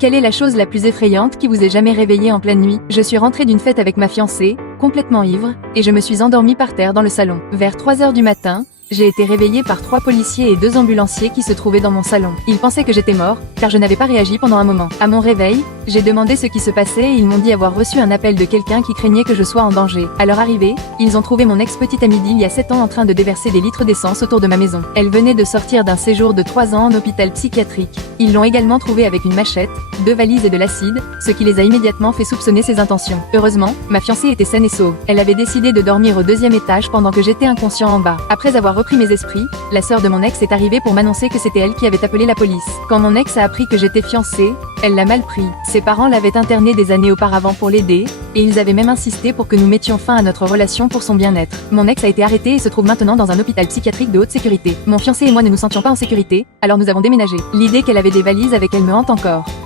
Quelle est la chose la plus effrayante qui vous ait jamais réveillé en pleine nuit? Je suis rentrée d'une fête avec ma fiancée, complètement ivre, et je me suis endormie par terre dans le salon. Vers 3 heures du matin, j'ai été réveillée par 3 policiers et 2 ambulanciers qui se trouvaient dans mon salon. Ils pensaient que j'étais mort, car je n'avais pas réagi pendant un moment. À mon réveil, j'ai demandé ce qui se passait et ils m'ont dit avoir reçu un appel de quelqu'un qui craignait que je sois en danger. À leur arrivée, ils ont trouvé mon ex-petite amie d'il y a 7 ans en train de déverser des litres d'essence autour de ma maison. Elle venait de sortir d'un séjour de 3 ans en hôpital psychiatrique. Ils l'ont également trouvée avec une machette, 2 valises et de l'acide, ce qui les a immédiatement fait soupçonner ses intentions. Heureusement, ma fiancée était saine et sauve. Elle avait décidé de dormir au 2e étage pendant que j'étais inconscient en bas. Après avoir repris mes esprits, la sœur de mon ex est arrivée pour m'annoncer que c'était elle qui avait appelé la police. Quand mon ex a appris que j'étais fiancée, elle l'a mal pris. Ses parents l'avaient interné des années auparavant pour l'aider, et ils avaient même insisté pour que nous mettions fin à notre relation pour son bien-être. Mon ex a été arrêté et se trouve maintenant dans un hôpital psychiatrique de haute sécurité. Mon fiancé et moi ne nous sentions pas en sécurité, alors nous avons déménagé. L'idée qu'elle avait des valises avec elle me hante encore.